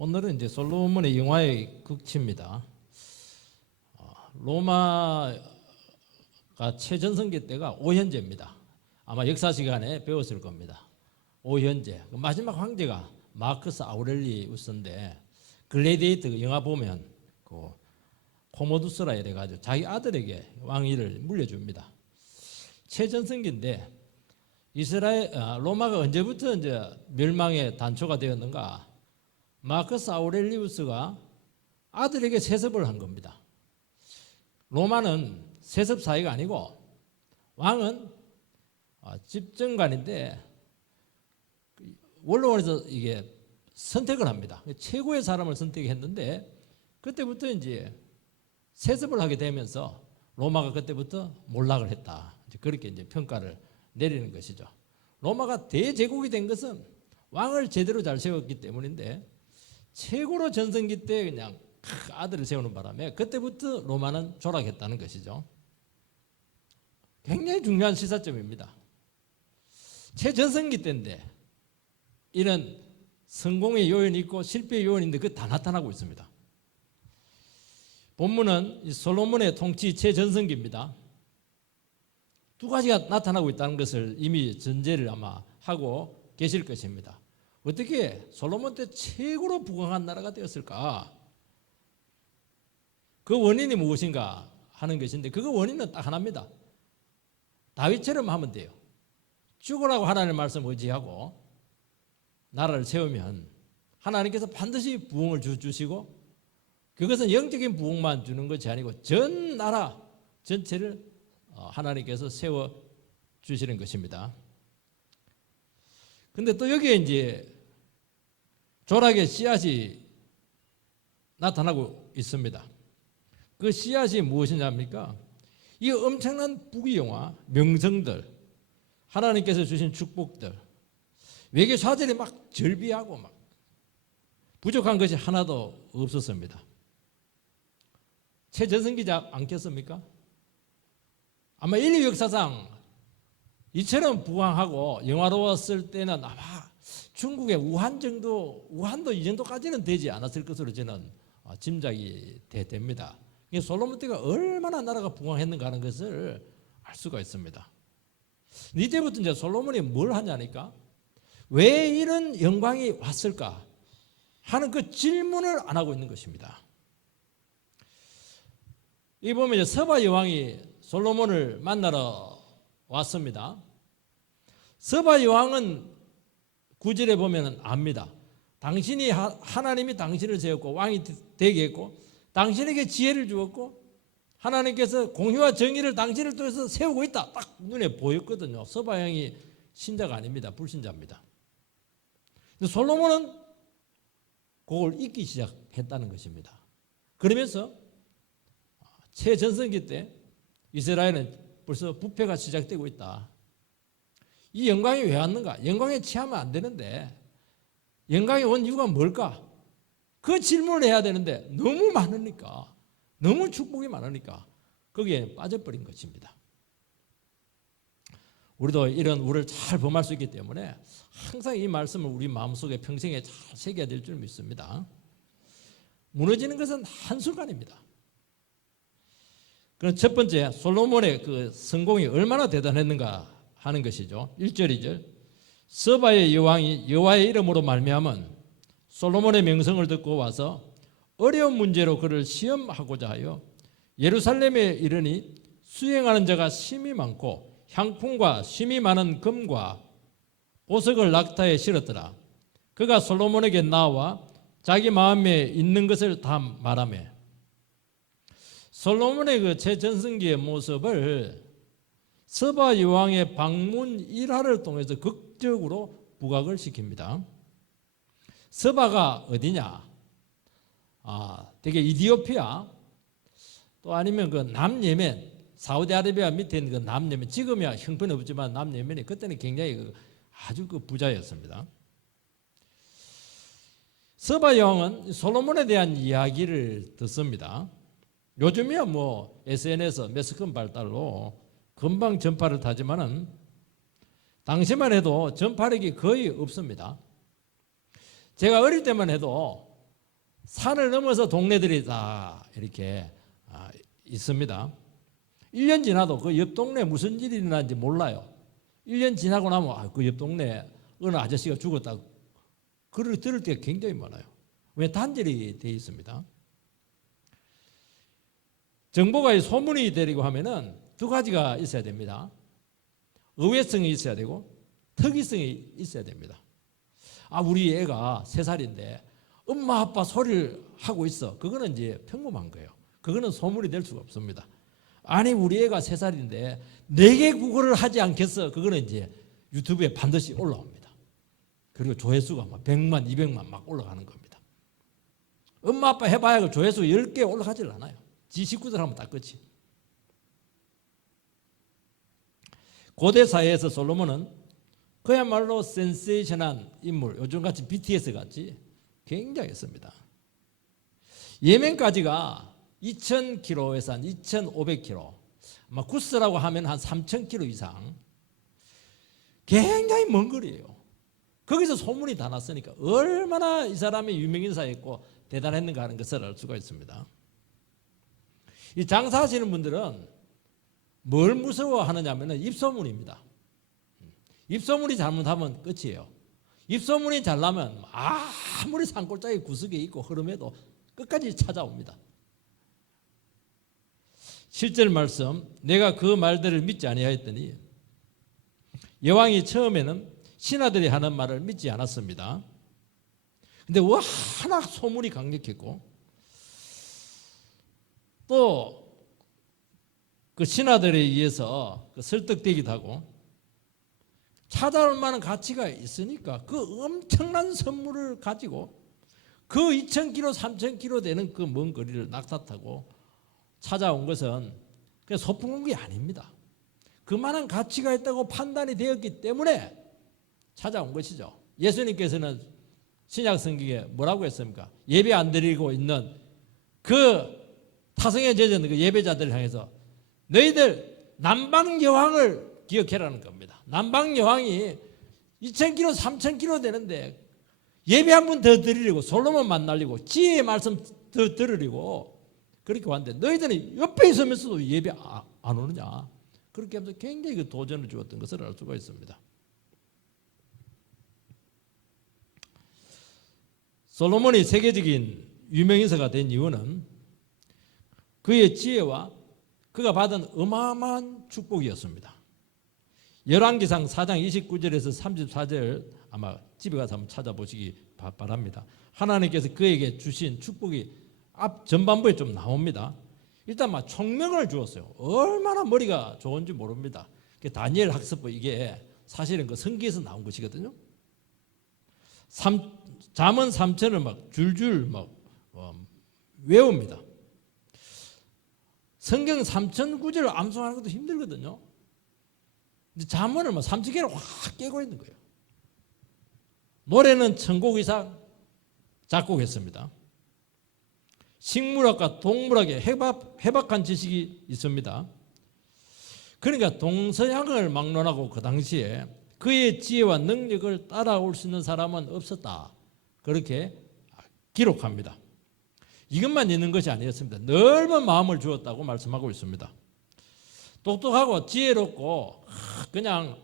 오늘은 이제 솔로몬의 영화의 극치입니다. 로마가 최전성기 때가 오현제입니다. 아마 역사 시간에 배웠을 겁니다. 오현제. 마지막 황제가 마크스 아우렐리우스인데 글래디에이터 영화 보면 그 코모두스라 이래가지고 자기 아들에게 왕위를 물려줍니다. 최전성기인데 로마가 언제부터 이제 멸망의 단초가 되었는가? 마크스 아우렐리우스가 아들에게 세습을 한 겁니다. 로마는 세습 사회가 아니고 왕은 집정관인데 원로원에서 이게 선택을 합니다. 최고의 사람을 선택했는데 그때부터 이제 세습을 하게 되면서 로마가 그때부터 몰락을 했다. 그렇게 이제 평가를 내리는 것이죠. 로마가 대제국이 된 것은 왕을 제대로 잘 세웠기 때문인데 최고로 전성기 때 그냥 아들을 세우는 바람에 그때부터 로마는 조락했다는 것이죠. 굉장히 중요한 시사점입니다. 최전성기 때인데 이런 성공의 요인이 있고 실패의 요인인데 그게 다 나타나고 있습니다. 본문은 솔로몬의 통치 최전성기입니다. 두 가지가 나타나고 있다는 것을 이미 전제를 아마 하고 계실 것입니다. 어떻게 솔로몬 때 최고로 부강한 나라가 되었을까? 그 원인이 무엇인가 하는 것인데 그 원인은 딱 하나입니다. 다윗처럼 하면 돼요. 죽으라고 하나님의 말씀 의지하고 나라를 세우면 하나님께서 반드시 부흥을 주시고 그것은 영적인 부흥만 주는 것이 아니고 전 나라 전체를 하나님께서 세워주시는 것입니다. 근데 또 여기에 이제 조락의 씨앗이 나타나고 있습니다. 그 씨앗이 무엇이냐입니까? 이 엄청난 부귀영화, 명성들, 하나님께서 주신 축복들, 외교 사절이 막 절비하고 막 부족한 것이 하나도 없었습니다. 최전성기자 않겠습니까? 아마 인류 역사상 이처럼 부강하고 영화로웠을 때는 아마 중국의 우한도 이 정도까지는 되지 않았을 것으로 저는 짐작이 됩니다. 솔로몬 때가 얼마나 나라가 부강했는가 하는 것을 알 수가 있습니다. 이때부터 이제 솔로몬이 뭘 하냐니까 왜 이런 영광이 왔을까 하는 그 질문을 안 하고 있는 것입니다. 이 보면 서바 여왕이 솔로몬을 만나러 왔습니다. 서바 여왕은 9절에 보면 압니다. 당신이 하나님이 당신을 세웠고 왕이 되게 했고 당신에게 지혜를 주었고 하나님께서 공의와 정의를 당신을 통해서 세우고 있다. 딱 눈에 보였거든요. 서바 여왕이 신자가 아닙니다. 불신자입니다. 근데 솔로몬은 그걸 잊기 시작했다는 것입니다. 그러면서 최전성기 때 이스라엘은 벌써 부패가 시작되고 있다. 이 영광이 왜 왔는가? 영광에 취하면 안 되는데 영광이 온 이유가 뭘까? 그 질문을 해야 되는데 너무 많으니까 너무 축복이 많으니까 거기에 빠져버린 것입니다. 우리도 이런 우를 잘 범할 수 있기 때문에 항상 이 말씀을 우리 마음속에 평생에 잘 새겨야 될 줄 믿습니다. 무너지는 것은 한순간입니다. 그럼 첫 번째 솔로몬의 그 성공이 얼마나 대단했는가 하는 것이죠. 1절 2절 서바의 여왕이 여호와의 이름으로 말미암은 솔로몬의 명성을 듣고 와서 어려운 문제로 그를 시험하고자 하여 예루살렘에 이르니 수행하는 자가 심히 많고 향품과 심히 많은 금과 보석을 낙타에 실었더라. 그가 솔로몬에게 나와 자기 마음에 있는 것을 다 말하며 솔로몬의 그 최전성기의 모습을 서바 여왕의 방문 일화를 통해서 극적으로 부각을 시킵니다. 서바가 어디냐? 되게 이디오피아 또 아니면 그 남예멘, 사우디아라비아 밑에 있는 그 남예멘, 지금이야 형편없지만 남예멘이 그때는 굉장히 아주 그 부자였습니다. 서바 여왕은 솔로몬에 대한 이야기를 듣습니다. 요즘이야 뭐 SNS, 매스컴 발달로 금방 전파를 타지만은 당시만 해도 전파력이 거의 없습니다. 제가 어릴 때만 해도 산을 넘어서 동네들이 다 이렇게 있습니다. 1년 지나도 그 옆 동네 무슨 일이 일어나는지 몰라요. 1년 지나고 나면 그 옆 동네 어느 아저씨가 죽었다고 그를 들을 때가 굉장히 많아요. 왜? 단절이 되어 있습니다. 정보가 소문이 되려고 하면은 두 가지가 있어야 됩니다. 의외성이 있어야 되고 특이성이 있어야 됩니다. 우리 애가 3살인데 엄마 아빠 소리를 하고 있어. 그거는 이제 평범한 거예요. 그거는 소문이 될 수가 없습니다. 아니 우리 애가 3살인데 내게 구걸을 하지 않겠어. 그거는 이제 유튜브에 반드시 올라옵니다. 그리고 조회수가 막 100만, 200만 막 올라가는 겁니다. 엄마 아빠 해봐야 그 조회수 10개 올라가질 않아요. 지 식구들 하면 다 끝이. 고대 사회에서 솔로몬은 그야말로 센세이션한 인물, 요즘같이 BTS 같이 굉장했습니다. 예멘까지가 2,000km에서 한 2,500km, 아마 구스라고 하면 한 3,000km 이상, 굉장히 먼 거리예요. 거기서 소문이 다 났으니까 얼마나 이 사람이 유명인사였고 대단했는가 하는 것을 알 수가 있습니다. 이 장사하시는 분들은 뭘 무서워하느냐면 입소문입니다. 입소문이 잘못하면 끝이에요. 입소문이 잘 나면 아무리 산골짜기 구석에 있고 흐름에도 끝까지 찾아옵니다. 실제 말씀, 내가 그 말들을 믿지 아니하였더니 여왕이 처음에는 신하들이 하는 말을 믿지 않았습니다. 근데 워낙 소문이 강력했고 또 그 신하들에 의해서 설득되기도 하고 찾아올 만한 가치가 있으니까 그 엄청난 선물을 가지고 그 2,000km, 3,000km 되는 그 먼 거리를 낙타 타고 찾아온 것은 그냥 소풍 온 게 아닙니다. 그만한 가치가 있다고 판단이 되었기 때문에 찾아온 것이죠. 예수님께서는 신약 성경에 뭐라고 했습니까? 예배 안 드리고 있는 그 타성에 젖은 그 예배자들을 향해서 너희들 남방 여왕을 기억해라는 겁니다. 남방 여왕이 2,000km, 3,000km 되는데 예배 한 번 더 드리려고 솔로몬 만나려고 지혜의 말씀 더 들으려고 그렇게 왔는데 너희들은 옆에 있으면서도 예배 안 오느냐. 그렇게 하면서 굉장히 그 도전을 주었던 것을 알 수가 있습니다. 솔로몬이 세계적인 유명인사가 된 이유는 그의 지혜와 그가 받은 어마어마한 축복이었습니다. 열왕기상 4장 29절에서 34절 아마 집에 가서 한번 찾아보시기 바랍니다. 하나님께서 그에게 주신 축복이 앞 전반부에 좀 나옵니다. 일단 막 총명을 주었어요. 얼마나 머리가 좋은지 모릅니다. 다니엘 학습부 이게 사실은 그 성기에서 나온 것이거든요. 잠언 3천을 막 줄줄 막 외웁니다. 성경 3,009절을 암송하는 것도 힘들거든요. 근데 잠언을 막 3,000개를 확 깨고 있는 거예요. 노래는 천곡 이상 작곡했습니다. 식물학과 동물학에 해박한 지식이 있습니다. 그러니까 동서양을 막론하고 그 당시에 그의 지혜와 능력을 따라올 수 있는 사람은 없었다. 그렇게 기록합니다. 이것만 있는 것이 아니었습니다. 넓은 마음을 주었다고 말씀하고 있습니다. 똑똑하고 지혜롭고 그냥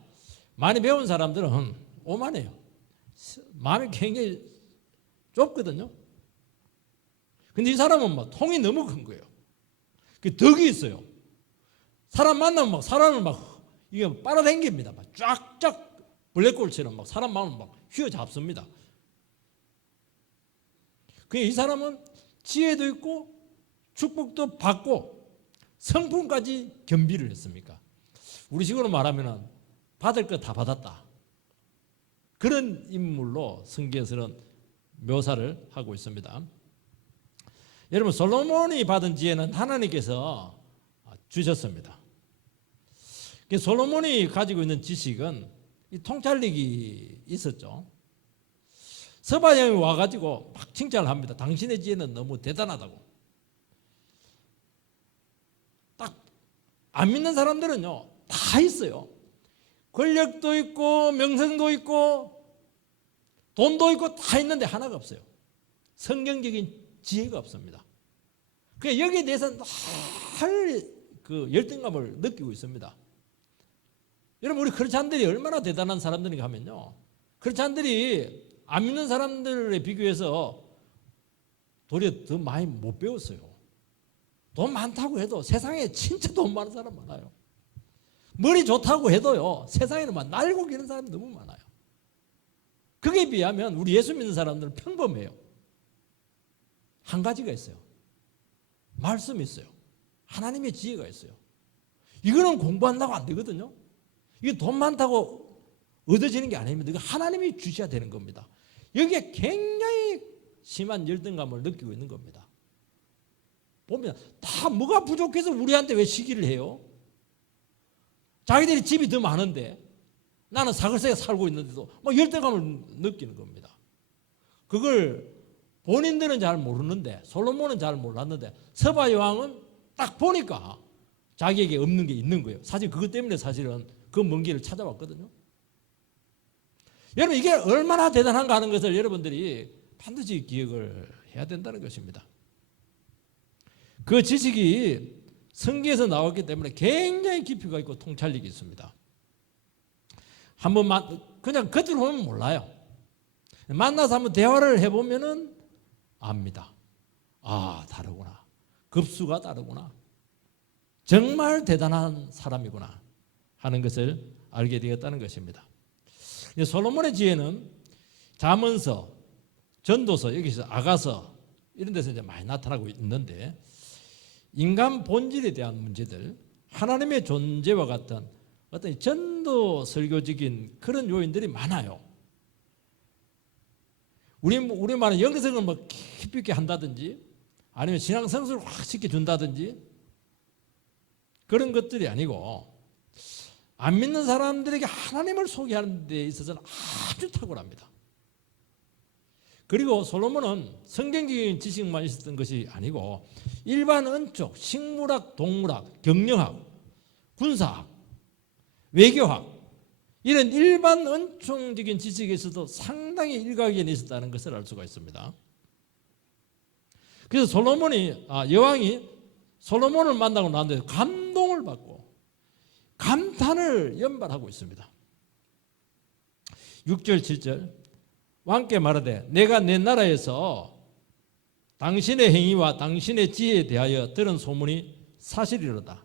많이 배운 사람들은 오만해요. 마음이 굉장히 좁거든요. 근데 이 사람은 막 통이 너무 큰 거예요. 그 덕이 있어요. 사람 만나면 막 사람을 막 이게 빨아당깁니다. 막 쫙쫙 블랙홀처럼 막 사람 마음을 막 휘어잡습니다. 이 사람은 지혜도 있고 축복도 받고 성품까지 겸비를 했습니까? 우리식으로 말하면 받을 것 다 받았다. 그런 인물로 성경에서는 묘사를 하고 있습니다. 여러분 솔로몬이 받은 지혜는 하나님께서 주셨습니다. 솔로몬이 가지고 있는 지식은 이 통찰력이 있었죠. 서바형이 와가지고 막 칭찬을 합니다. 당신의 지혜는 너무 대단하다고. 딱 안 믿는 사람들은요 다 있어요. 권력도 있고 명성도 있고 돈도 있고 다 있는데 하나가 없어요. 성경적인 지혜가 없습니다. 그러니까 여기에 대해서는 그 열등감을 느끼고 있습니다. 여러분, 우리 크리스찬들이 얼마나 대단한 사람들인가 하면요, 크리스찬들이 안 믿는 사람들에 비교해서 도리어 더 많이 못 배웠어요. 돈 많다고 해도 세상에 진짜 돈 많은 사람 많아요. 머리 좋다고 해도요, 세상에는 막 날고 기는 사람이 너무 많아요. 그에 비하면 우리 예수 믿는 사람들은 평범해요. 한 가지가 있어요. 말씀이 있어요. 하나님의 지혜가 있어요. 이거는 공부한다고 안 되거든요. 이게 돈 많다고 얻어지는 게 아닙니다. 이거 하나님이 주셔야 되는 겁니다. 여기에 굉장히 심한 열등감을 느끼고 있는 겁니다. 보면 다 뭐가 부족해서 우리한테 왜 시기를 해요? 자기들이 집이 더 많은데 나는 사글세게 살고 있는데도 막 열등감을 느끼는 겁니다. 그걸 본인들은 잘 모르는데, 솔로몬은 잘 몰랐는데 서바 여왕은 딱 보니까 자기에게 없는 게 있는 거예요. 사실 그것 때문에 사실은 그 먼 길을 찾아왔거든요. 여러분, 이게 얼마나 대단한가 하는 것을 여러분들이 반드시 기억을 해야 된다는 것입니다. 그 지식이 성경에서 나왔기 때문에 굉장히 깊이가 있고 통찰력이 있습니다. 한번 그냥 겉으로 보면 몰라요. 만나서 한번 대화를 해보면은 압니다. 아, 다르구나. 급수가 다르구나. 정말 대단한 사람이구나 하는 것을 알게 되었다는 것입니다. 솔로몬의 지혜는 잠언서, 전도서, 여기서 아가서 이런 데서 이제 많이 나타나고 있는데, 인간 본질에 대한 문제들, 하나님의 존재와 같은 어떤 전도 설교적인 그런 요인들이 많아요. 우리말은 영성을 뭐 깊이 있게 한다든지, 아니면 신앙 성수를 확 시켜준다든지, 그런 것들이 아니고 안 믿는 사람들에게 하나님을 소개하는 데 있어서는 아주 탁월합니다. 그리고 솔로몬은 성경적인 지식만 있었던 것이 아니고 일반 은쪽, 식물학, 동물학, 경영학, 군사학, 외교학, 이런 일반 은총적인 지식에서도 상당히 일가견이 있었다는 것을 알 수가 있습니다. 그래서 여왕이 솔로몬을 만나고 난 뒤에 감동을 받고 감탄을 연발하고 있습니다. 6절 7절 왕께 말하되 내가 내 나라에서 당신의 행위와 당신의 지혜에 대하여 들은 소문이 사실이로다.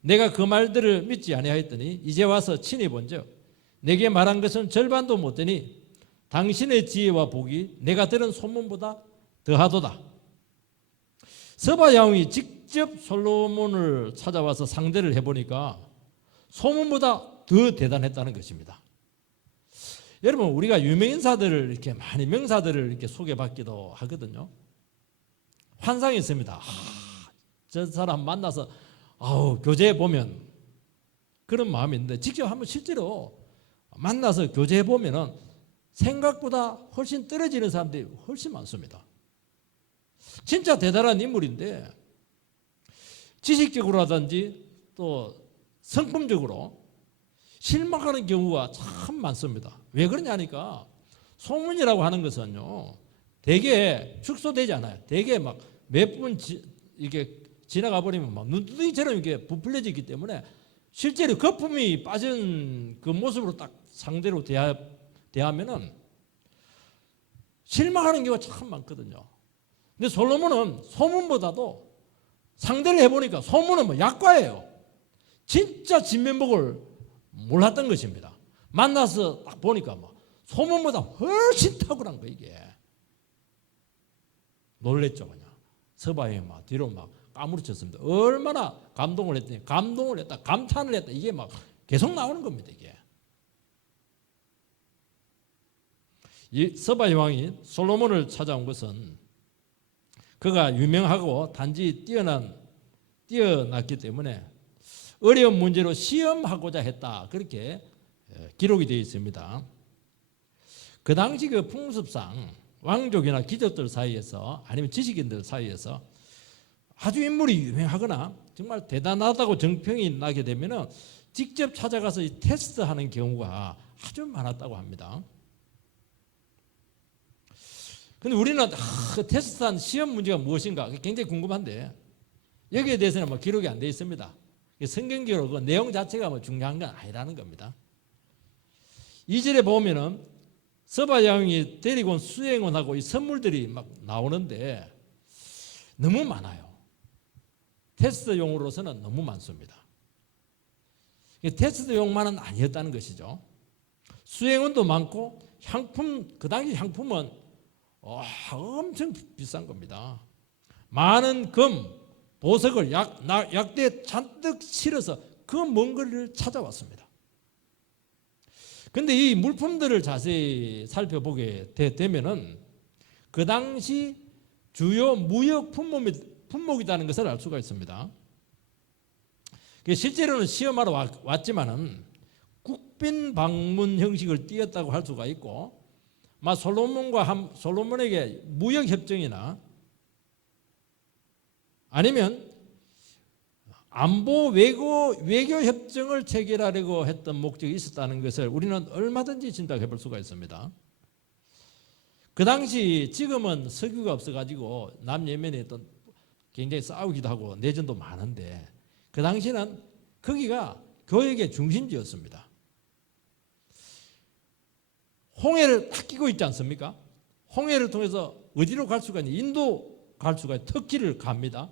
내가 그 말들을 믿지 아니하였더니 이제 와서 친히 본즉 내게 말한 것은 절반도 못되니 당신의 지혜와 복이 내가 들은 소문보다 더하도다. 서바 왕이 직접 솔로몬을 찾아와서 상대를 해보니까 소문보다 더 대단했다는 것입니다. 여러분, 우리가 유명인사들을 이렇게 많이 명사들을 이렇게 소개받기도 하거든요. 환상이 있습니다. 저 사람 만나서 교제해 보면 그런 마음이 있는데, 직접 한번 실제로 만나서 교제해 보면은 생각보다 훨씬 떨어지는 사람들이 훨씬 많습니다. 진짜 대단한 인물인데 지식적으로라든지 또 성품적으로 실망하는 경우가 참 많습니다. 왜 그러냐니까 소문이라고 하는 것은요, 되게 축소되지 않아요. 되게 막 몇 분 이게 지나가 버리면 막 눈두덩이처럼 이게 부풀려지기 때문에 실제로 거품이 빠진 그 모습으로 딱 상대로 대하면은 실망하는 경우가 참 많거든요. 근데 솔로몬은 소문보다도 상대를 해보니까 소문은 뭐 약과예요. 진짜 진면목을 몰랐던 것입니다. 만나서 딱 보니까 뭐 소문보다 훨씬 탁월한 거 이게. 놀랬죠 그냥. 서바에 막 뒤로 막 까무러쳤습니다. 얼마나 감동을 했더니 감동을 했다, 감탄을 했다, 이게 막 계속 나오는 겁니다 이게. 이 서바 왕이 솔로몬을 찾아온 것은 그가 유명하고 단지 뛰어났기 때문에 어려운 문제로 시험하고자 했다, 그렇게 기록이 되어 있습니다. 그 당시 그 풍습상 왕족이나 귀족들 사이에서 아니면 지식인들 사이에서 아주 인물이 유명하거나 정말 대단하다고 정평이 나게 되면 직접 찾아가서 이 테스트하는 경우가 아주 많았다고 합니다. 근데 우리는 테스트한 시험 문제가 무엇인가 굉장히 궁금한데 여기에 대해서는 뭐 기록이 안 되어 있습니다. 성경 기록 내용 자체가 뭐 중요한 건 아니라는 겁니다. 2절에 보면은 서바 여왕이 데리고 온 수행원하고 이 선물들이 막 나오는데 너무 많아요. 테스트용으로서는 너무 많습니다. 테스트용만은 아니었다는 것이죠. 수행원도 많고 향품, 그 당시 향품은 엄청 비싼 겁니다. 많은 금, 보석을 약대에 잔뜩 실어서 그 먼 거리를 찾아왔습니다. 그런데 이 물품들을 자세히 살펴보게 되면은 그 당시 주요 무역 품목이라는 것을 알 수가 있습니다. 실제로는 시험하러 왔지만은 국빈 방문 형식을 띄었다고 할 수가 있고, 솔로몬에게 무역 협정이나 아니면 안보 외교 협정을 체결하려고 했던 목적이 있었다는 것을 우리는 얼마든지 짐작해 볼 수가 있습니다. 그 당시 지금은 석유가 없어가지고 남예면에 또 굉장히 싸우기도 하고 내전도 많은데 그 당시는 거기가 교역의 중심지였습니다. 홍해를 딱 끼고 있지 않습니까? 홍해를 통해서 어디로 갈 수가 있냐? 인도 갈 수가 있어요. 터키를 갑니다.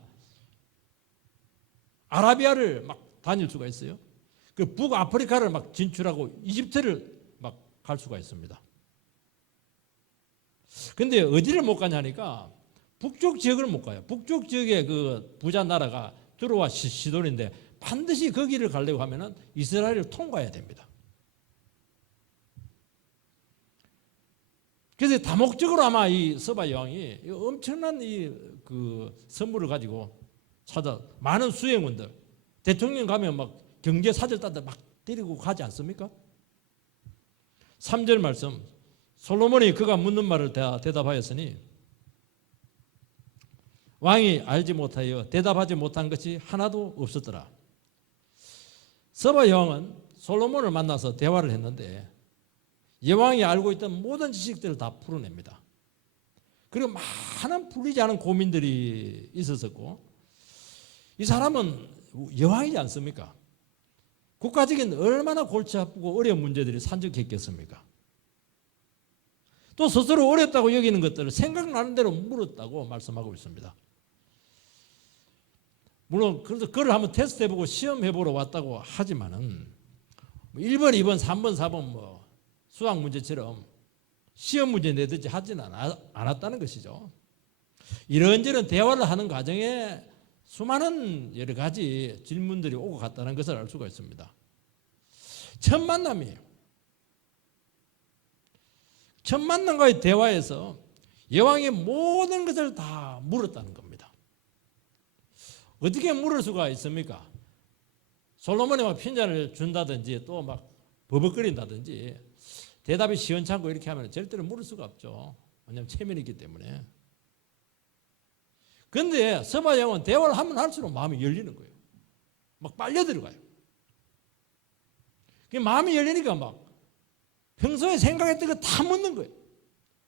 아라비아를 막 다닐 수가 있어요. 그 북아프리카를 막 진출하고 이집트를 막 갈 수가 있습니다. 근데 어디를 못 가냐니까 북쪽 지역을 못 가요. 북쪽 지역의 그 부자 나라가 두로와 시돈인데 반드시 거기를 가려고 하면은 이스라엘을 통과해야 됩니다. 그래서 다목적으로 아마 이 서바 여왕이 엄청난 그 선물을 가지고 많은 수행원들, 대통령 가면 막 경제 사절단들 막 데리고 가지 않습니까? 3절 말씀, 솔로몬이 그가 묻는 말을 대답하였으니 왕이 알지 못하여 대답하지 못한 것이 하나도 없었더라. 서바 여왕은 솔로몬을 만나서 대화를 했는데 여왕이 알고 있던 모든 지식들을 다 풀어냅니다. 그리고 많은 풀리지 않은 고민들이 있었고, 이 사람은 여왕이지 않습니까? 국가적인 얼마나 골치 아프고 어려운 문제들이 산적했겠습니까? 또 스스로 어렵다고 여기는 것들을 생각나는 대로 물었다고 말씀하고 있습니다. 물론 그래서 그걸 한번 테스트해보고 시험해보러 왔다고 하지만은 1번, 2번, 3번, 4번 수학 문제처럼 시험 문제 내듯이 하지는 않았다는 것이죠. 이런저런 대화를 하는 과정에 수많은 여러 가지 질문들이 오고 갔다는 것을 알 수가 있습니다. 첫 만남이에요. 첫 만남과의 대화에서 여왕의 모든 것을 다 물었다는 겁니다. 어떻게 물을 수가 있습니까? 솔로몬이 막 핀잔을 준다든지 또 막 버벅거린다든지 대답이 시원찮고 이렇게 하면 절대로 물을 수가 없죠. 왜냐하면 체면이 있기 때문에. 그런데 서바 여왕은 대화를 하면 할수록 마음이 열리는 거예요. 막 빨려 들어가요. 마음이 열리니까 막 평소에 생각했던 거 다 묻는 거예요.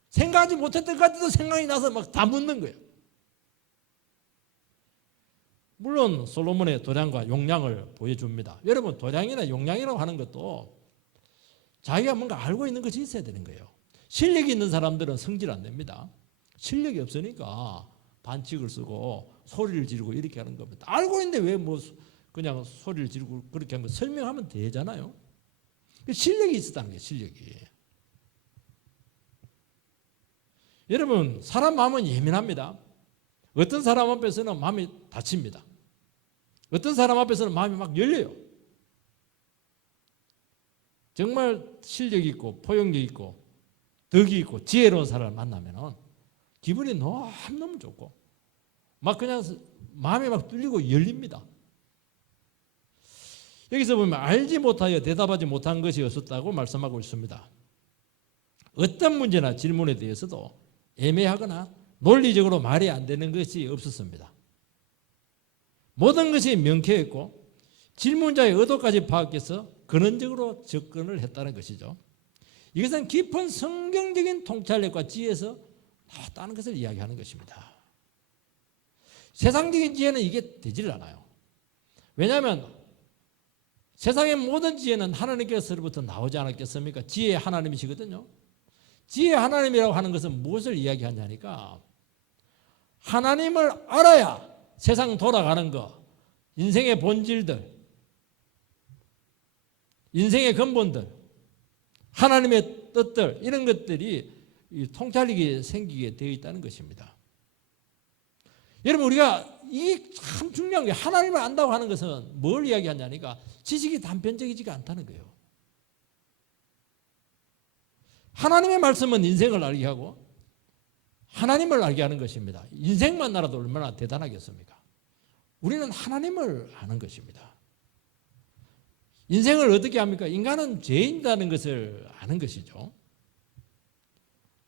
생각하지 못했던 것도 생각이 나서 막 다 묻는 거예요. 물론 솔로몬의 도량과 용량을 보여줍니다. 여러분, 도량이나 용량이라고 하는 것도 자기가 뭔가 알고 있는 것이 있어야 되는 거예요. 실력이 있는 사람들은 성질 안 냅니다. 실력이 없으니까 반칙을 쓰고 소리를 지르고 이렇게 하는 겁니다. 알고 있는데 왜 그냥 소리를 지르고 그렇게 하는 거 설명하면 되잖아요. 실력이 있었다는 거예요. 실력이. 여러분, 사람 마음은 예민합니다. 어떤 사람 앞에서는 마음이 다칩니다. 어떤 사람 앞에서는 마음이 막 열려요. 정말 실력 있고 포용력 있고 덕이 있고 지혜로운 사람을 만나면 기분이 너무 좋고 막 그냥 마음이 막 뚫리고 열립니다. 여기서 보면 알지 못하여 대답하지 못한 것이 없었다고 말씀하고 있습니다. 어떤 문제나 질문에 대해서도 애매하거나 논리적으로 말이 안 되는 것이 없었습니다. 모든 것이 명쾌했고 질문자의 의도까지 파악해서 근원적으로 접근을 했다는 것이죠. 이것은 깊은 성경적인 통찰력과 지혜에서 나왔다는 것을 이야기하는 것입니다. 세상적인 지혜는 이게 되지를 않아요. 왜냐하면 세상의 모든 지혜는 하나님께서로부터 나오지 않았겠습니까? 지혜의 하나님이시거든요. 지혜의 하나님이라고 하는 것은 무엇을 이야기하냐니까 하나님을 알아야 세상 돌아가는 거, 인생의 본질들, 인생의 근본들, 하나님의 뜻들 이런 것들이 통찰력이 생기게 되어 있다는 것입니다. 여러분 우리가 이게 참 중요한 게 하나님을 안다고 하는 것은 뭘 이야기하냐니까 지식이 단편적이지가 않다는 거예요. 하나님의 말씀은 인생을 알게 하고 하나님을 알게 하는 것입니다. 인생만 알아도 얼마나 대단하겠습니까? 우리는 하나님을 아는 것입니다. 인생을 어떻게 합니까? 인간은 죄인이라는 것을 아는 것이죠.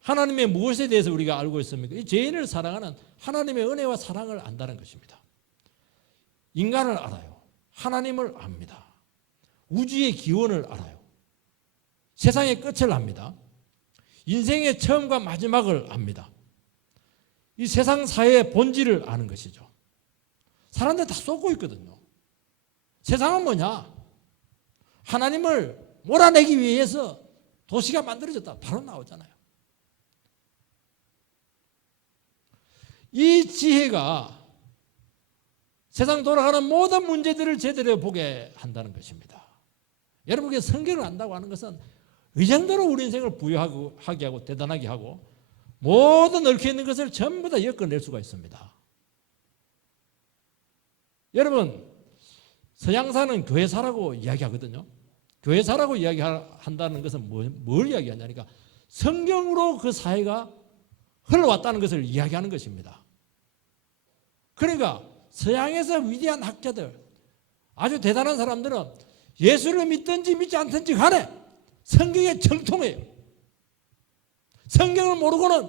하나님의 무엇에 대해서 우리가 알고 있습니까? 이 죄인을 사랑하는 하나님의 은혜와 사랑을 안다는 것입니다. 인간을 알아요. 하나님을 압니다. 우주의 기원을 알아요. 세상의 끝을 압니다. 인생의 처음과 마지막을 압니다. 이 세상 사회의 본질을 아는 것이죠. 사람들 다 쏟고 있거든요. 세상은 뭐냐? 하나님을 몰아내기 위해서 도시가 만들어졌다. 바로 나오잖아요. 이 지혜가 세상 돌아가는 모든 문제들을 제대로 보게 한다는 것입니다. 여러분께 성경을 안다고 하는 것은 이 정도로 우리 인생을 부유하게 하고 대단하게 하고 모든 얽혀있는 것을 전부 다 엮어낼 수가 있습니다. 여러분 서양사는 교회사라고 이야기하거든요. 교회사라고 이야기한다는 것은 뭘 이야기하냐니까 성경으로 그 사회가 흘러왔다는 것을 이야기하는 것입니다. 그러니까 서양에서 위대한 학자들 아주 대단한 사람들은 예수를 믿든지 믿지 않든지 간에 성경에 정통해요. 성경을 모르고는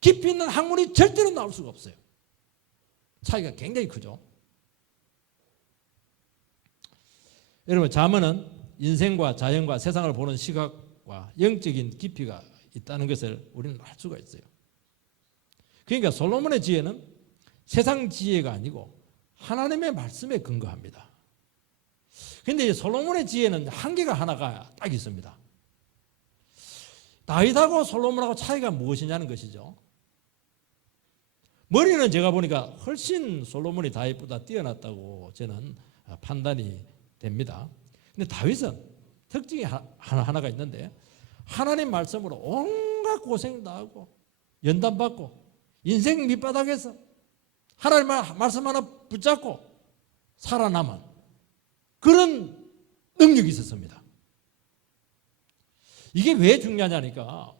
깊이 있는 학문이 절대로 나올 수가 없어요. 차이가 굉장히 크죠. 여러분 잠언은 인생과 자연과 세상을 보는 시각과 영적인 깊이가 있다는 것을 우리는 알 수가 있어요. 그러니까 솔로몬의 지혜는 세상 지혜가 아니고 하나님의 말씀에 근거합니다. 그런데 솔로몬의 지혜는 한계가 하나가 딱 있습니다. 다윗하고 솔로몬하고 차이가 무엇이냐는 것이죠. 머리는 제가 보니까 훨씬 솔로몬이 다윗보다 뛰어났다고 저는 판단이 됩니다. 근데 다윗은 특징이 하나가 있는데 하나님 말씀으로 온갖 고생도 하고 연단받고 인생 밑바닥에서 하나님 말씀 하나 붙잡고 살아남은 그런 능력이 있었습니다. 이게 왜 중요하냐니까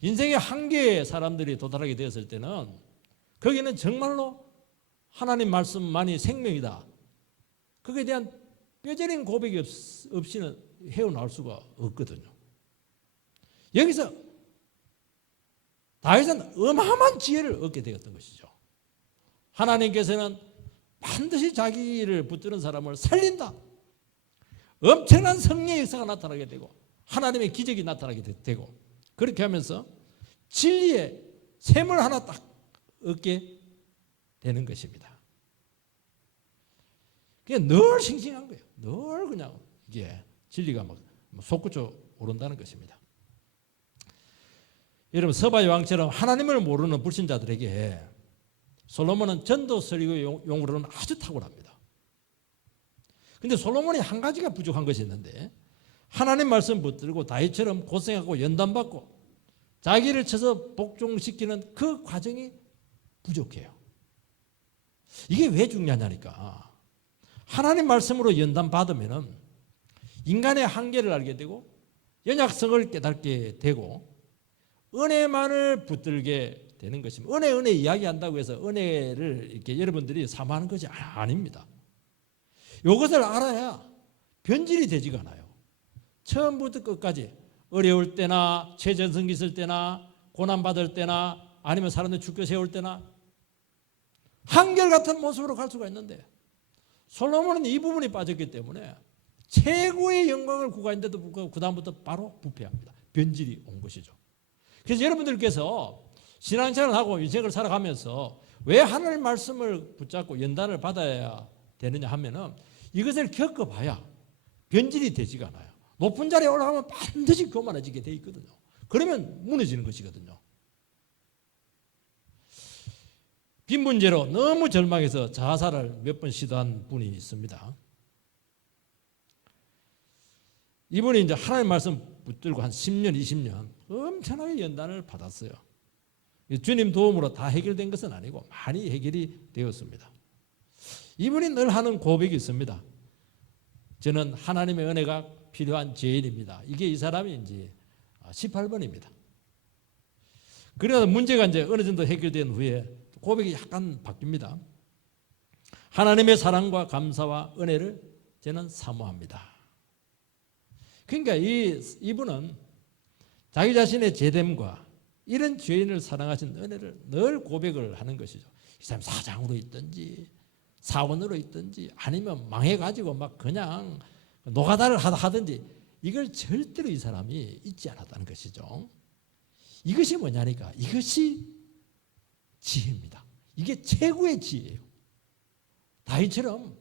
인생의 한계에 사람들이 도달하게 되었을 때는 거기는 정말로 하나님 말씀만이 생명이다. 거기에 대한 뼈저린 고백이 없이는 헤어나올 수가 없거든요. 여기서 다윗은 어마어마한 지혜를 얻게 되었던 것이죠. 하나님께서는 반드시 자기를 붙드는 사람을 살린다. 엄청난 성령의 역사가 나타나게 되고 하나님의 기적이 나타나게 되고 그렇게 하면서 진리의 샘을 하나 딱 얻게 되는 것입니다. 그냥 늘 싱싱한 거예요. 늘 그냥 이게 진리가 막 솟구쳐 오른다는 것입니다. 여러분 서바의 왕처럼 하나님을 모르는 불신자들에게 솔로몬은 전도 서리고 용으로는 아주 탁월합니다. 그런데 솔로몬이 한 가지가 부족한 것이 있는데 하나님 말씀 붙들고 다윗처럼 고생하고 연단받고 자기를 쳐서 복종시키는 그 과정이 부족해요. 이게 왜 중요하냐니까 하나님 말씀으로 연단받으면 인간의 한계를 알게 되고 연약성을 깨닫게 되고 은혜만을 붙들게 되는 것입니다. 은혜 이야기한다고 해서 은혜를 이렇게 여러분들이 삼하는 것이 아닙니다. 이것을 알아야 변질이 되지가 않아요. 처음부터 끝까지 어려울 때나 최전성기 있을 때나 고난받을 때나 아니면 사람들 죽게 세울 때나 한결같은 모습으로 갈 수가 있는데 솔로몬은 이 부분이 빠졌기 때문에 최고의 영광을 구가했는데도 불구하고 그 다음부터 바로 부패합니다. 변질이 온 것이죠. 그래서 여러분들께서 신앙생활을 하고 인생을 살아가면서 왜 하나님의 말씀을 붙잡고 연단을 받아야 되느냐 하면은 이것을 겪어봐야 변질이 되지가 않아요. 높은 자리에 올라가면 반드시 교만해지게 돼 있거든요. 그러면 무너지는 것이거든요. 빈 문제로 너무 절망해서 자살을 몇 번 시도한 분이 있습니다. 이분이 이제 하나님의 말씀 붙들고 한 10년, 20년 엄청나게 연단을 받았어요. 주님 도움으로 다 해결된 것은 아니고 많이 해결이 되었습니다. 이분이 늘 하는 고백이 있습니다. 저는 하나님의 은혜가 필요한 죄인입니다. 이게 이 사람이 이제 18번입니다. 그래서 문제가 이제 어느 정도 해결된 후에 고백이 약간 바뀝니다. 하나님의 사랑과 감사와 은혜를 저는 사모합니다. 그러니까 이분은 자기 자신의 죄됨과 이런 죄인을 사랑하신 은혜를 늘 고백을 하는 것이죠. 이 사람 사장으로 있든지 사원으로 있든지 아니면 망해가지고 막 그냥 노가다를 하든지 이걸 절대로 이 사람이 잊지 않았다는 것이죠. 이것이 뭐냐니까 이것이 지혜입니다. 이게 최고의 지혜예요. 다윗처럼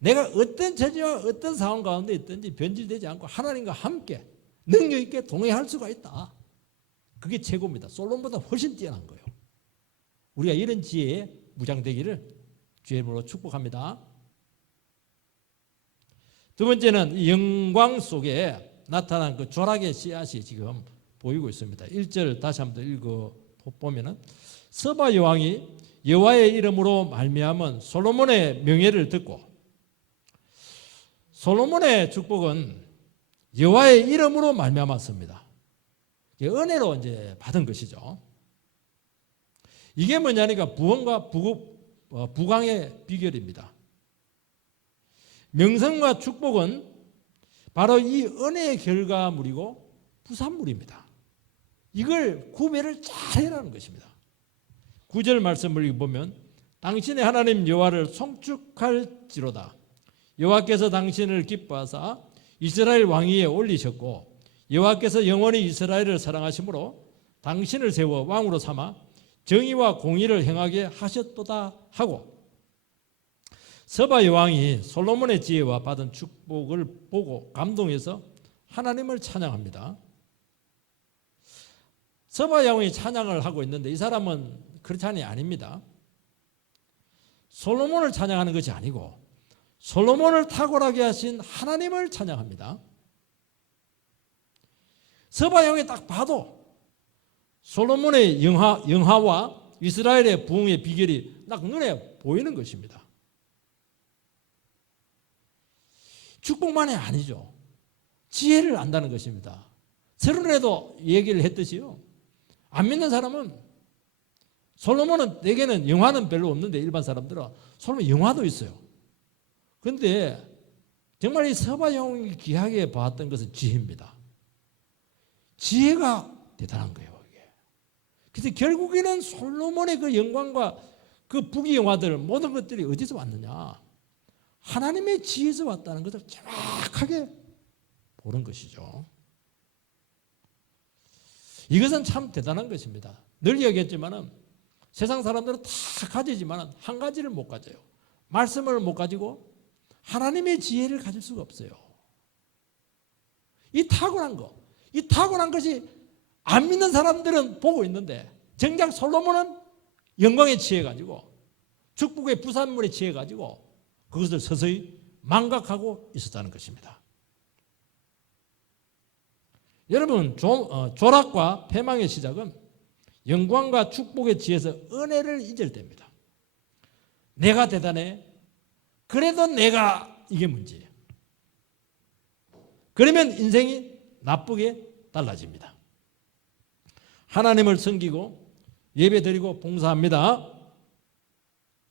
내가 어떤 처지와 어떤 상황 가운데 있든지 변질되지 않고 하나님과 함께 능력 있게 동행할 수가 있다. 그게 최고입니다. 솔로몬보다 훨씬 뛰어난 거예요. 우리가 이런 지혜에 무장되기를 주의 이름으로 축복합니다. 두 번째는 이 영광 속에 나타난 그 조락의 씨앗이 지금 보이고 있습니다. 1절 다시 한번 읽어보면 서바 여왕이 여호와의 이름으로 말미암은 솔로몬의 명예를 듣고 솔로몬의 축복은 여호와의 이름으로 말미암았습니다. 은혜로 이제 받은 것이죠. 이게 뭐냐니까 부흥과 부강의 비결입니다. 명성과 축복은 바로 이 은혜의 결과물이고 부산물입니다. 이걸 구별을 잘 해라는 것입니다. 9절 말씀을 보면 당신의 하나님 여호와를 송축할지로다. 여호와께서 당신을 기뻐하사 이스라엘 왕위에 올리셨고 여호와께서 영원히 이스라엘을 사랑하심으로 당신을 세워 왕으로 삼아 정의와 공의를 행하게 하셨도다 하고 서바 여왕이 솔로몬의 지혜와 받은 축복을 보고 감동해서 하나님을 찬양합니다. 서바 여왕이 찬양을 하고 있는데 이 사람은 크리스찬이 아닙니다. 솔로몬을 찬양하는 것이 아니고 솔로몬을 탁월하게 하신 하나님을 찬양합니다. 서바 여왕이 딱 봐도 솔로몬의 영화와 이스라엘의 부흥의 비결이 딱 눈에 보이는 것입니다. 축복만이 아니죠. 지혜를 안다는 것입니다. 서론에도 얘기를 했듯이요. 안 믿는 사람은 솔로몬은 내게는 영화는 별로 없는데 일반 사람들은 솔로몬 영화도 있어요. 그런데 정말 이 서바 여왕이 귀하게 봤던 것은 지혜입니다. 지혜가 대단한 거예요. 이게. 그래서 결국에는 솔로몬의 그 영광과 그 부귀 영화들 모든 것들이 어디서 왔느냐? 하나님의 지혜에서 왔다는 것을 정확하게 보는 것이죠. 이것은 참 대단한 것입니다. 늘 이야기했지만은 세상 사람들은 다 가지지만 한 가지를 못 가져요. 말씀을 못 가지고 하나님의 지혜를 가질 수가 없어요. 이 타고난 거, 이 타고난 것이 안 믿는 사람들은 보고 있는데 정작 솔로몬은 영광에 취해가지고 축복의 부산물에 취해가지고 그것을 서서히 망각하고 있었다는 것입니다. 여러분, 조락과 패망의 시작은 영광과 축복의 지혜에서 은혜를 잊을 때입니다. 내가 대단해. 그래도 내가 이게 문제예요. 그러면 인생이 나쁘게 달라집니다. 하나님을 섬기고 예배드리고 봉사합니다.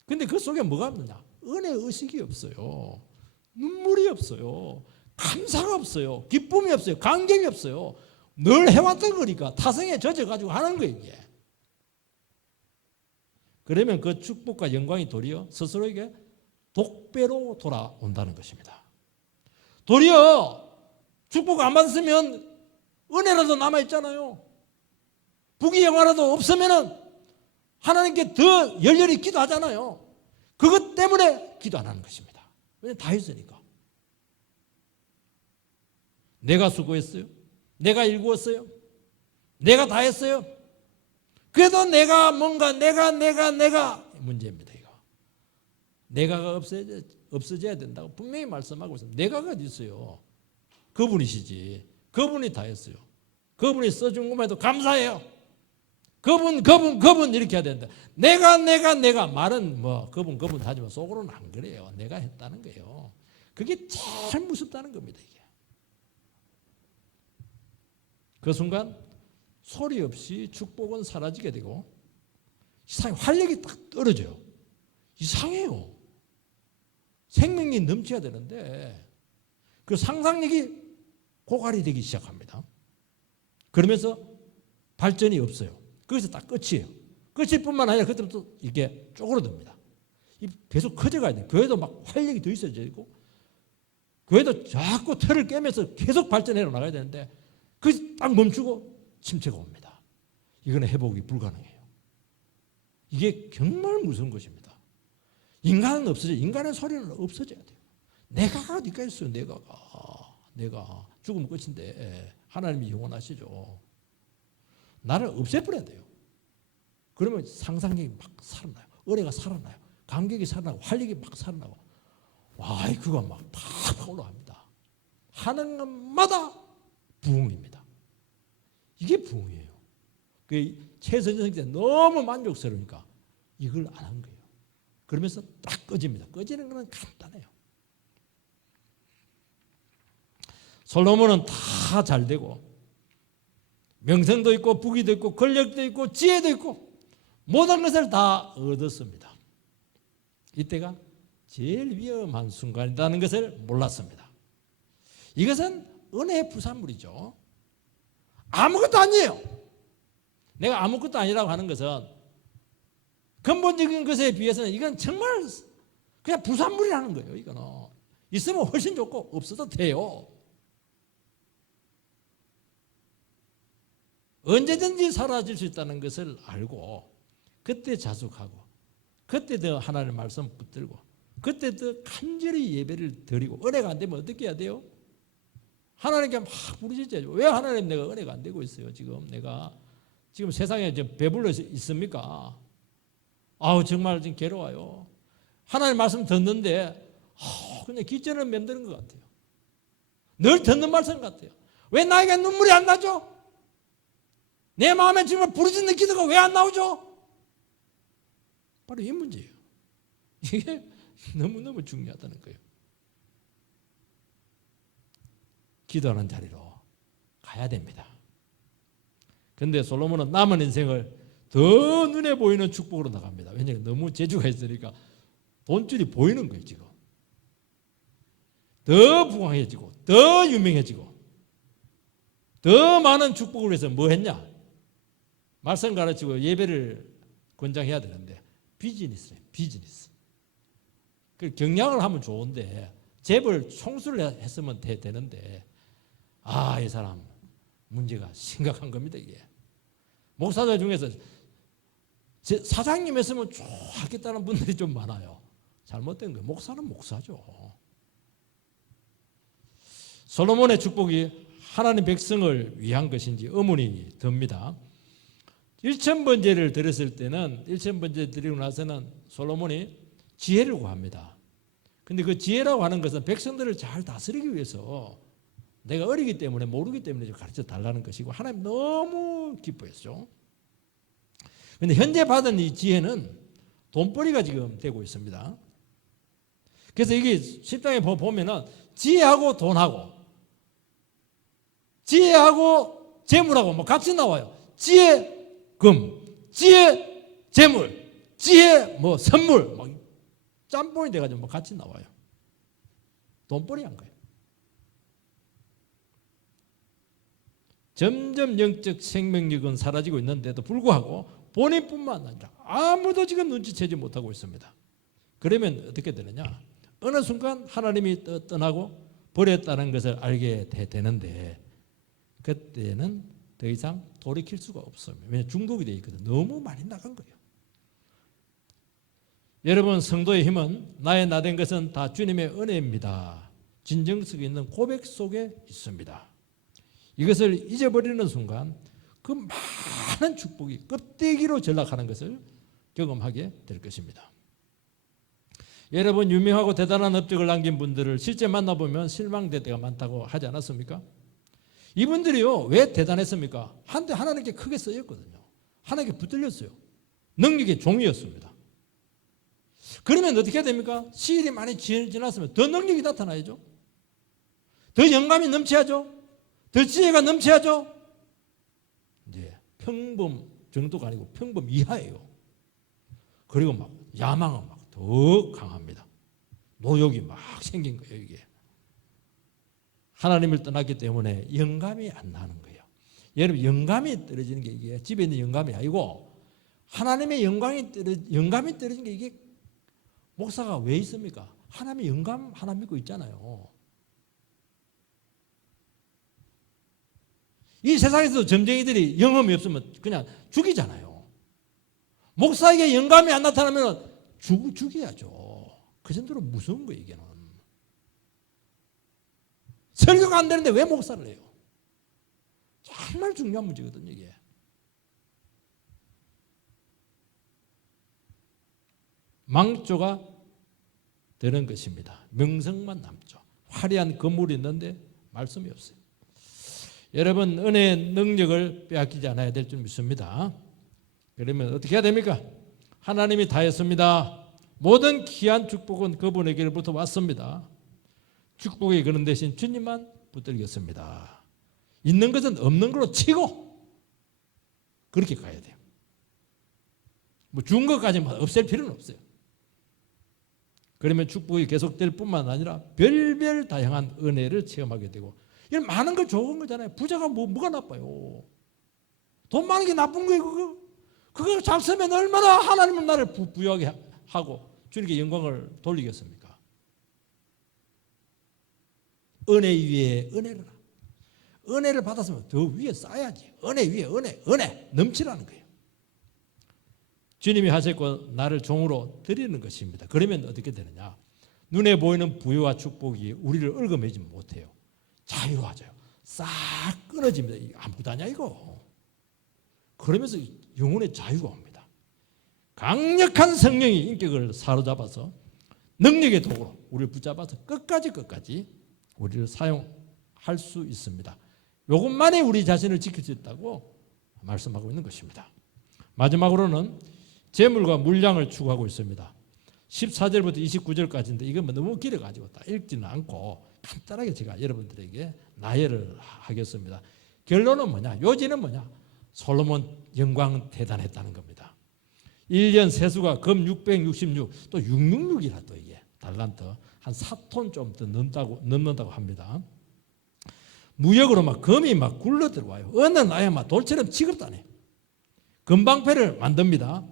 근데 그 속에 뭐가 없느냐? 은혜 의식이 없어요. 눈물이 없어요. 감사가 없어요. 기쁨이 없어요. 감격이 없어요. 늘 해왔던 거니까 타성에 젖어가지고 하는 거예요. 이게. 그러면 그 축복과 영광이 도리어 스스로에게 독배로 돌아온다는 것입니다. 도리어 축복 안 받았으면 은혜라도 남아있잖아요. 부귀영화라도 없으면은 하나님께 더 열렬히 기도하잖아요. 그것 때문에 기도 안 하는 것입니다. 왜냐하면 다 했으니까. 내가 수고했어요. 내가 일구었어요. 내가 다 했어요. 그래도 내가 뭔가 내가 문제입니다. 이거. 내가가 없어져야 된다고 분명히 말씀하고 있습니다. 내가가 어디 있어요? 그분이시지. 그분이 다 했어요. 그분이 써준 것만 해도 감사해요. 그분 이렇게 해야 된다. 내가 말은 뭐 그분 하지만 속으로는 안 그래요. 내가 했다는 거예요. 그게 제일 무섭다는 겁니다. 이게. 그 순간 소리 없이 축복은 사라지게 되고 이상해 활력이 딱 떨어져요. 이상해요. 생명이 넘쳐야 되는데 그 상상력이 고갈이 되기 시작합니다. 그러면서 발전이 없어요. 거기서 딱 끝이에요. 끝일 뿐만 아니라 그때부터 이게 쪼그러듭니다. 계속 커져가야 돼요. 교회도 막 활력이 더 있어야 되고 교회도 자꾸 틀을 깨면서 계속 발전해 나가야 되는데 거기서 딱 멈추고 침체가 옵니다. 이거는 회복이 불가능해요. 이게 정말 무서운 것입니다. 인간은 없어져요. 인간의 소리는 없어져야 돼요. 내가가 어디가 있어요. 내가 죽으면 끝인데 하나님이 영원하시죠. 나를 없애버려야 돼요. 그러면 상상력이 막 살아나요. 의뢰가 살아나요. 감격이 살아나고 활력이 막 살아나고 와, 그거 막 팍 올라갑니다. 하는 것마다 부흥입니다. 이게 부흥이에요. 그 최선생 때 너무 만족스러우니까 이걸 안 한 거예요. 그러면서 딱 꺼집니다. 꺼지는 건 간단해요. 솔로몬은 다 잘 되고 명성도 있고 부귀도 있고 권력도 있고 지혜도 있고 모든 것을 다 얻었습니다. 이때가 제일 위험한 순간이라는 것을 몰랐습니다. 이것은 은혜의 부산물이죠. 아무것도 아니에요. 내가 아무것도 아니라고 하는 것은 근본적인 것에 비해서는 이건 정말 그냥 부산물이라는 거예요. 이거는 있으면 훨씬 좋고 없어도 돼요. 언제든지 사라질 수 있다는 것을 알고 그때 자숙하고 그때 더 하나님의 말씀 붙들고 그때 더 간절히 예배를 드리고 은혜가 안 되면 어떻게 해야 돼요? 하나님께 막 부르짖어야죠. 왜 하나님 내가 은혜가 안 되고 있어요? 내가 지금 세상에 배불러 있습니까? 아우 정말 지금 괴로워요. 하나님 말씀 듣는데 그냥 기절을 맴드는 것 같아요. 늘 듣는 말씀 같아요. 왜 나에게 눈물이 안 나죠? 내 마음에 정말 부르짖는 기도가 왜 안 나오죠? 바로 이 문제예요. 이게 너무너무 중요하다는 거예요. 기도하는 자리로 가야 됩니다. 그런데 솔로몬은 남은 인생을 더 눈에 보이는 축복으로 나갑니다. 왜냐하면 너무 재주가 있으니까 돈줄이 보이는 거예요. 지금 더 부강해지고 더 유명해지고 더 많은 축복을 위해서 뭐 했냐? 말씀 가르치고 예배를 권장해야 되는데 비즈니스예요. 비즈니스. 그 경량을 하면 좋은데 재벌 총수를 했으면 되는데 이 사람 문제가 심각한 겁니다. 이게 목사들 중에서 사장님 했으면 좋겠다는 분들이 좀 많아요. 잘못된 거예요. 목사는 목사죠. 솔로몬의 축복이 하나님 백성을 위한 것인지 의문이 듭니다. 1,000번제를 드렸을 때는 1,000번제 드리고 나서는 솔로몬이 지혜를 구합니다. 근데 그 지혜라고 하는 것은 백성들을 잘 다스리기 위해서 내가 어리기 때문에 모르기 때문에 가르쳐 달라는 것이고 하나님 너무 기뻐했죠. 그런데 현재 받은 이 지혜는 돈벌이가 지금 되고 있습니다. 그래서 이게 10장에 보면은 지혜하고 돈하고 지혜하고 재물하고 뭐 같이 나와요. 지혜 금, 지혜 재물, 지혜 뭐 선물 막 짬뽕이 돼가지고 뭐 같이 나와요. 돈벌이 한 거예요. 점점 영적 생명력은 사라지고 있는데도 불구하고 본인뿐만 아니라 아무도 지금 눈치채지 못하고 있습니다. 그러면 어떻게 되느냐? 어느 순간 하나님이 떠나고 버렸다는 것을 알게 되는데 그때는 더 이상 돌이킬 수가 없습니다. 왜냐하면 중독이 되어 있거든요. 너무 많이 나간 거예요. 여러분, 성도의 힘은 나의 나된 것은 다 주님의 은혜입니다. 진정 속에 있는 고백 속에 있습니다. 이것을 잊어버리는 순간 그 많은 축복이 껍데기로 전락하는 것을 경험하게 될 것입니다. 여러분, 유명하고 대단한 업적을 남긴 분들을 실제 만나보면 실망될 때가 많다고 하지 않았습니까? 이분들이요, 왜 대단했습니까? 한때 하나님께 크게 쓰였거든요. 하나님께 붙들렸어요. 능력의 종이었습니다. 그러면 어떻게 해야 됩니까? 시일이 많이 지났으면 더 능력이 나타나야죠. 더 영감이 넘쳐야죠. 더 지혜가 넘쳐야죠. 이제 평범 정도가 아니고 평범 이하예요. 그리고 막 야망은 막 더 강합니다. 노욕이 막 생긴 거예요, 이게. 하나님을 떠났기 때문에 영감이 안 나는 거예요. 여러분, 영감이 떨어지는 게 이게 집에 있는 영감이 아니고 하나님의 영감이 떨어진 게 이게 목사가 왜 있습니까? 하나님의 영감 하나 믿고 있잖아요. 이 세상에서 점쟁이들이 영감이 없으면 그냥 죽이잖아요. 목사에게 영감이 안 나타나면 죽여야죠. 그 정도로 무서운 거예요, 이게는. 설교가 안 되는데 왜 목사를 해요? 정말 중요한 문제거든요, 이게. 망조가 되는 것입니다. 명성만 남죠. 화려한 건물이 있는데 말씀이 없어요. 여러분, 은혜의 능력을 빼앗기지 않아야 될 줄 믿습니다. 그러면 어떻게 해야 됩니까? 하나님이 다 했습니다. 모든 귀한 축복은 그분에게로부터 왔습니다. 축복의 그런 대신 주님만 붙들겠습니다. 있는 것은 없는 걸로 치고 그렇게 가야 돼요. 뭐 준 것까지만 없앨 필요는 없어요. 그러면 축복이 계속될 뿐만 아니라 별별 다양한 은혜를 체험하게 되고, 이런 많은 거 좋은 거잖아요. 부자가 뭐가 나빠요. 돈 많은 게 나쁜 거예요. 그거 잘 쓰면 얼마나 하나님은 나를 부유하게 하고 주님께 영광을 돌리겠습니까? 은혜 위에 은혜를 받았으면 더 위에 쌓아야지. 은혜 위에 은혜 넘치라는 거예요. 주님이 하셨고 나를 종으로 드리는 것입니다. 그러면 어떻게 되느냐? 눈에 보이는 부유와 축복이 우리를 얽어매지 못해요. 자유하죠. 싹 끊어집니다. 아무것도 아니야 이거. 그러면서 영혼의 자유가 옵니다. 강력한 성령이 인격을 사로잡아서 능력의 도구로 우리를 붙잡아서 끝까지 우리를 사용할 수 있습니다. 이것만이 우리 자신을 지킬 수 있다고 말씀하고 있는 것입니다. 마지막으로는 재물과 물량을 추구하고 있습니다. 14절부터 29절까지인데 이건 너무 길어가지고 다 읽지는 않고 간단하게 제가 여러분들에게 나열을 하겠습니다. 결론은 뭐냐? 요지는 뭐냐? 솔로몬 영광은 대단했다는 겁니다. 1년 세수가 금 666, 또 666이라 또 이게 달란트 한 4톤 좀 더 넘는다고 합니다. 무역으로 막 금이 막 굴러 들어와요. 어느 나야 막 돌처럼 취급다네. 금방패를 만듭니다.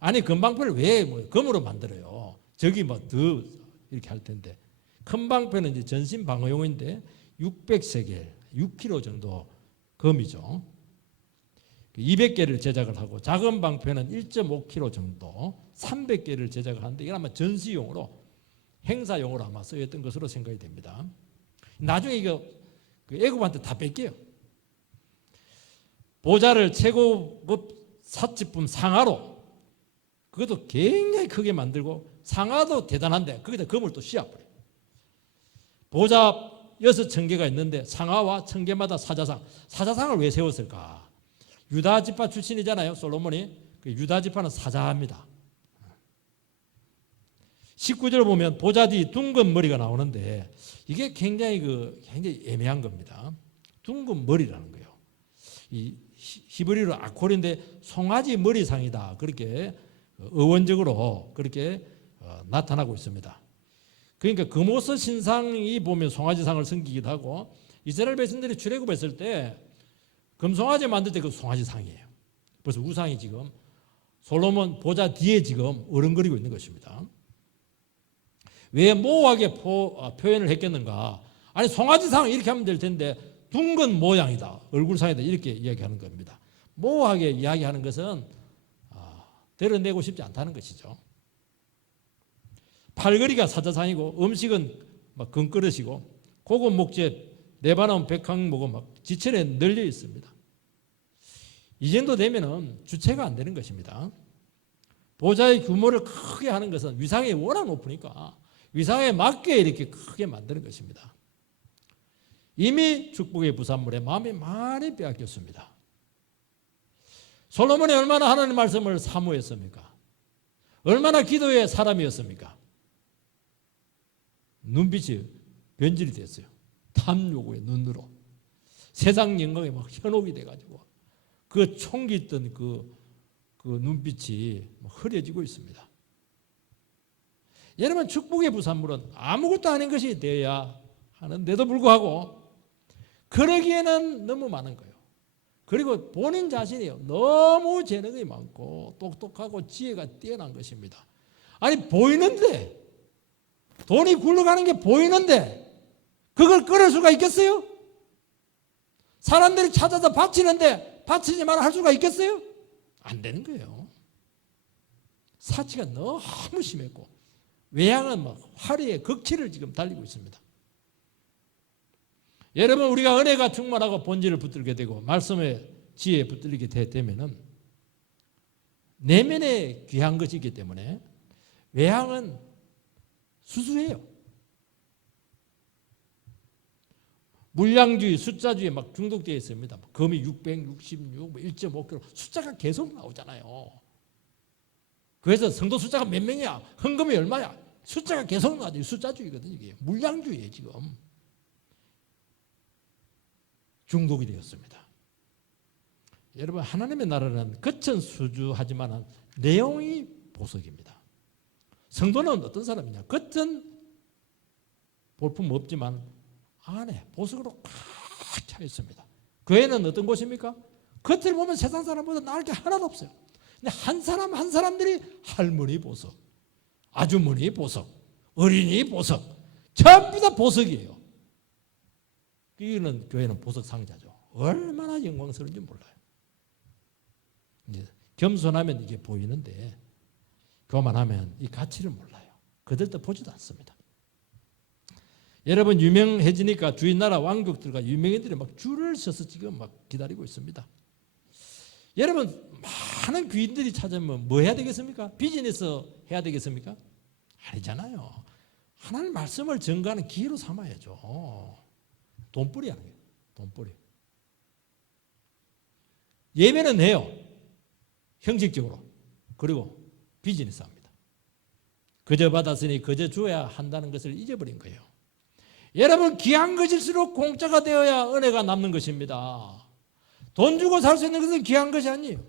아니 금방패를 왜 금으로 만들어요? 저기 뭐 더 이렇게 할 텐데. 큰 방패는 이제 전신 방어용인데 600세겔, 6kg 정도 금이죠. 200개를 제작을 하고 작은 방패는 1.5kg 정도 300개를 제작을 하는데 이건 아마 전시용으로 행사용으로 아마 쓰였던 것으로 생각이 됩니다. 나중에 이거 애굽한테 다 뺏겨요. 보좌를 최고급 사치품 상아로 그것도 굉장히 크게 만들고 상아도 대단한데 거기다 금을 또 씌워버려요. 보좌 6,000개가 있는데 상아와 1,000개마다 사자상을 왜 세웠을까? 유다 지파 출신이잖아요, 솔로몬이. 유다 지파는 사자입니다. 19절 보면 보좌 뒤 둥근 머리가 나오는데 이게 굉장히 애매한 겁니다. 둥근 머리라는 거예요. 이 히브리어로 아콜인데 송아지 머리상이다. 그렇게 어원적으로 그렇게 나타나고 있습니다. 그러니까 금오서 신상이 보면 송아지상을 섬기기도 하고 이스라엘 백성들이 출애굽했을 때 금송아지 만들 때 그 송아지상이에요. 그래서 우상이 지금 솔로몬 보좌 뒤에 지금 어른거리고 있는 것입니다. 왜 모호하게 표현을 했겠는가? 아니 송아지상 이렇게 하면 될 텐데 둥근 모양이다, 얼굴상이다 이렇게 이야기하는 겁니다. 모호하게 이야기하는 것은 드러내고 싶지 않다는 것이죠. 팔걸이가 사자상이고 음식은 막 금그릇이고 고급 목재 네바논 백항목은 막 지천에 널려 있습니다. 이 정도 되면은 주체가 안 되는 것입니다. 보좌의 규모를 크게 하는 것은 위상이 워낙 높으니까 위상에 맞게 이렇게 크게 만드는 것입니다. 이미 축복의 부산물에 마음이 많이 빼앗겼습니다. 솔로몬이 얼마나 하나님 말씀을 사모했습니까? 얼마나 기도의 사람이었습니까? 눈빛이 변질이 됐어요. 탐욕의 눈으로 세상 영광에 막 현혹이 돼가지고 그 총기 있던 그 눈빛이 흐려지고 있습니다. 여러분, 축복의 부산물은 아무것도 아닌 것이 되어야 하는데도 불구하고 그러기에는 너무 많은 거예요. 그리고 본인 자신이 너무 재능이 많고 똑똑하고 지혜가 뛰어난 것입니다. 아니, 보이는데, 돈이 굴러가는 게 보이는데 그걸 끊을 수가 있겠어요? 사람들이 찾아서 바치는데 바치지 말아 할 수가 있겠어요? 안 되는 거예요. 사치가 너무 심했고 외양은 막 화려의 극치를 지금 달리고 있습니다. 여러분, 우리가 은혜가 충만하고 본질을 붙들게 되고 말씀의 지혜에 붙들리게 되면은 내면에 귀한 것이기 때문에 외양은 수수해요. 물량주의, 숫자주의에 막 중독되어 있습니다. 금이 666, 1.5kg 숫자가 계속 나오잖아요. 그래서 성도 숫자가 몇 명이야? 헌금이 얼마야? 숫자가 계속 나와요. 숫자주의거든요. 이게 물량주의예요. 지금 중독이 되었습니다. 여러분, 하나님의 나라는 겉은 수주하지만 내용이 보석입니다. 성도는 어떤 사람이냐? 겉은 볼품 없지만 안에 보석으로 꽉 차 있습니다. 교회는 어떤 곳입니까? 겉을 보면 세상 사람보다 나을 게 하나도 없어요. 근데 한 사람 한 사람들이 할머니 보석, 아주머니 보석, 어린이 보석, 전부 다 보석이에요. 이거는 교회는 보석 상자죠. 얼마나 영광스러운지 몰라요. 이제 겸손하면 이게 보이는데 교만하면 이 가치를 몰라요. 그들도 보지도 않습니다. 여러분, 유명해지니까 주인 나라 왕족들과 유명인들이 막 줄을 서서 지금 막 기다리고 있습니다. 여러분, 많은 귀인들이 찾아오면 뭐 해야 되겠습니까? 비즈니스 해야 되겠습니까? 아니잖아요. 하나님 말씀을 전가하는 기회로 삼아야죠. 돈벌이 하는 거예요. 돈벌이. 예배는 해요. 형식적으로. 그리고 비즈니스 합니다. 그저 받았으니 그저 주어야 한다는 것을 잊어버린 거예요. 여러분, 귀한 것일수록 공짜가 되어야 은혜가 남는 것입니다. 돈 주고 살 수 있는 것은 귀한 것이 아니에요.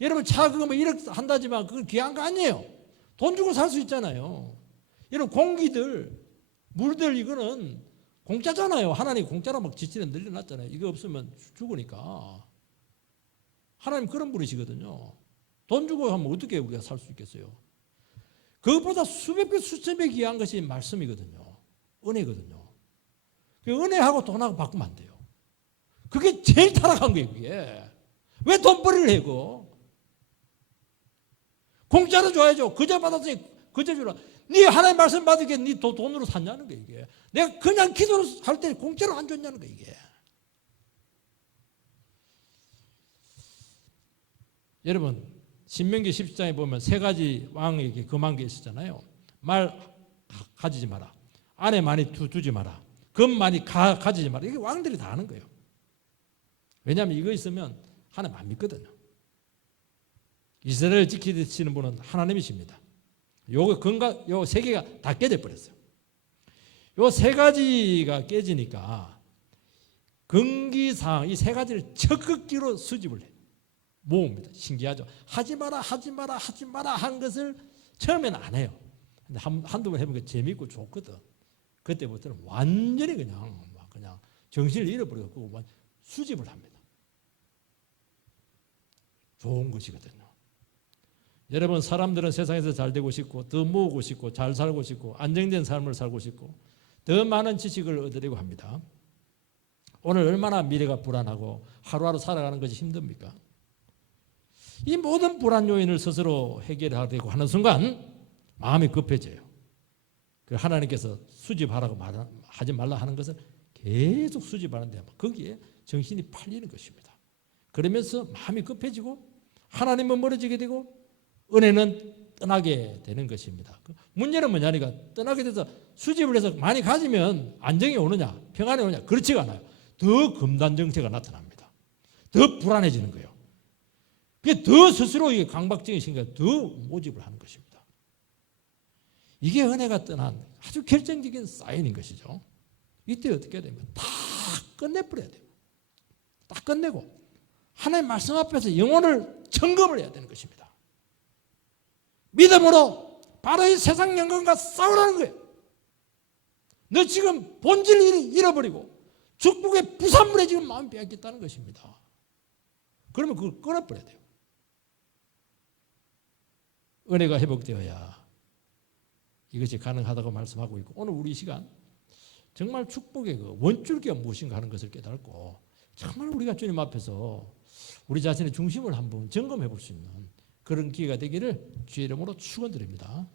여러분, 차 그거 뭐 1억 한다지만 그건 귀한 거 아니에요. 돈 주고 살 수 있잖아요. 여러분, 공기들, 물들 이거는 공짜잖아요. 하나님 공짜로 막 지치는 늘려놨잖아요. 이거 없으면 죽으니까. 하나님 그런 분이시거든요. 돈 주고 하면 어떻게 우리가 살 수 있겠어요? 그것보다 수백 배, 수천 배 귀한 것이 말씀이거든요. 은혜거든요. 은혜하고 돈하고 바꾸면 안 돼요. 그게 제일 타락한 거예요. 그게. 왜 돈벌이를 해? 공짜로 줘야죠. 그저 받았으니 그저 주라. 네 하나님 말씀 받으게 네 돈으로 샀냐는 거예요. 이게. 내가 그냥 기도를 할 때 공짜로 안 줬냐는 거예요. 이게. 여러분, 신명기 10장에 보면 세 가지 왕에게 금한 게 있었잖아요. 말 가지지 마라. 아내 많이 두지 마라. 금 많이 가지지 마라. 이게 왕들이 다 하는 거예요. 왜냐하면 이거 있으면 하나님 안 믿거든요. 이스라엘을 지키시는 분은 하나님이십니다. 요 세 개가 다 깨져 버렸어요. 요 세 가지가 깨지니까 금기사항 이 세 가지를 적극적으로 수집을 해요. 모읍니다. 신기하죠. 하지 마라 한 것을 처음에는 안 해요. 근데 한두 번 해보니까 재밌고 좋거든. 그때부터는 완전히 그냥 정신을 잃어버리고 수집을 합니다. 좋은 것이거든요. 여러분, 사람들은 세상에서 잘 되고 싶고 더 모으고 싶고 잘 살고 싶고 안정된 삶을 살고 싶고 더 많은 지식을 얻으려고 합니다. 오늘 얼마나 미래가 불안하고 하루하루 살아가는 것이 힘듭니까? 이 모든 불안 요인을 스스로 해결해야 되고 하는 순간 마음이 급해져요. 하나님께서 수집하라고 하지 말라 하는 것을 계속 수집하는데 거기에 정신이 팔리는 것입니다. 그러면서 마음이 급해지고 하나님은 멀어지게 되고 은혜는 떠나게 되는 것입니다. 문제는 뭐냐니까 떠나게 돼서 수집을 해서 많이 가지면 안정이 오느냐 평안이 오느냐 그렇지가 않아요. 더 금단정체가 나타납니다. 더 불안해지는 거예요. 그게 더 스스로 이게 강박증이 생겨 더 모집을 하는 것입니다. 이게 은혜가 떠난 아주 결정적인 사인인 것이죠. 이때 어떻게 해야 됩니까? 다 끝내버려야 돼요. 다 끝내고 하나님 말씀 앞에서 영혼을 점검을 해야 되는 것입니다. 믿음으로 바로 이 세상 영광과 싸우라는 거예요. 너 지금 본질을 잃어버리고 축복의 부산물에 지금 마음 빼앗겼다는 것입니다. 그러면 그걸 끊어버려야 돼요. 은혜가 회복되어야 이것이 가능하다고 말씀하고 있고 오늘 우리 시간 정말 축복의 그 원줄기가 무엇인가 하는 것을 깨닫고 정말 우리가 주님 앞에서 우리 자신의 중심을 한번 점검해 볼 수 있는 그런 기회가 되기를 주의 이름으로 축원드립니다.